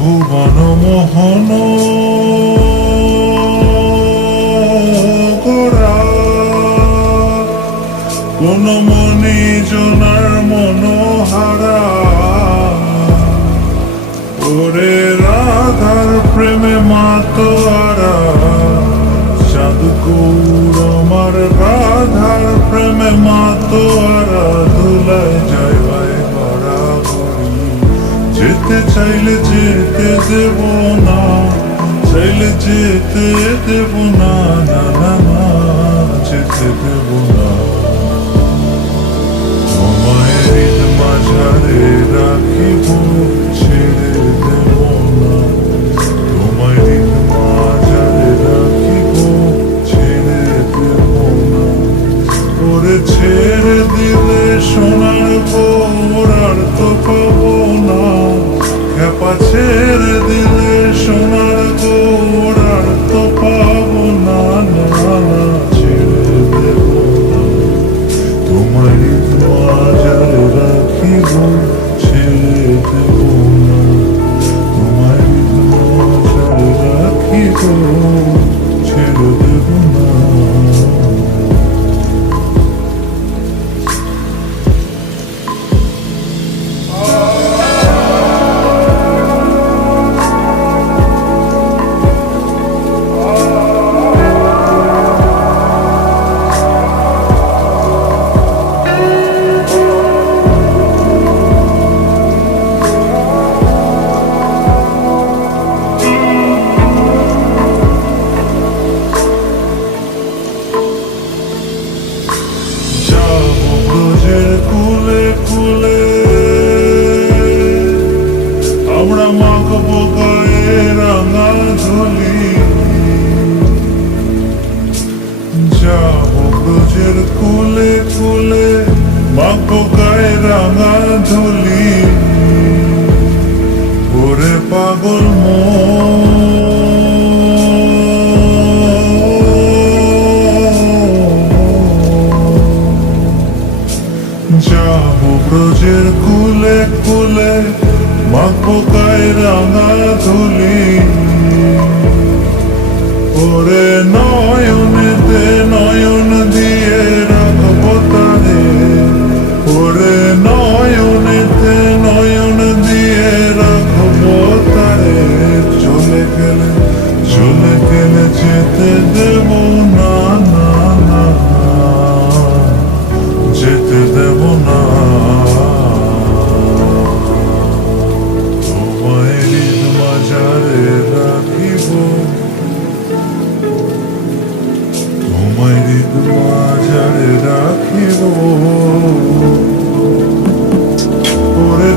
ভুবন মোহন কোন মনে জনার মনোহারা। ওরে রাধার প্রেমে মাতো চাইলে যেতে দেব না চাইলে যেতে দেব না না না যেতে দেব না। ছেড়ে দিলে সোনার আর তো পাবো না না না ছেড়ে দেব। তোমার মাঝারে রাখিব, ছেড়ে দেব না। তোমার মাঝারে রাখিব, ছেড়ে দেব ব্রজের কুলে কুলে মাখবো গায়ে রাঙা ধুলি। ওরে পাগল মন। যাব ব্রজের কুলে কুলে মাখবো গায়ে রাঙা ধুলি। মাঝারে রাখিব। ওরে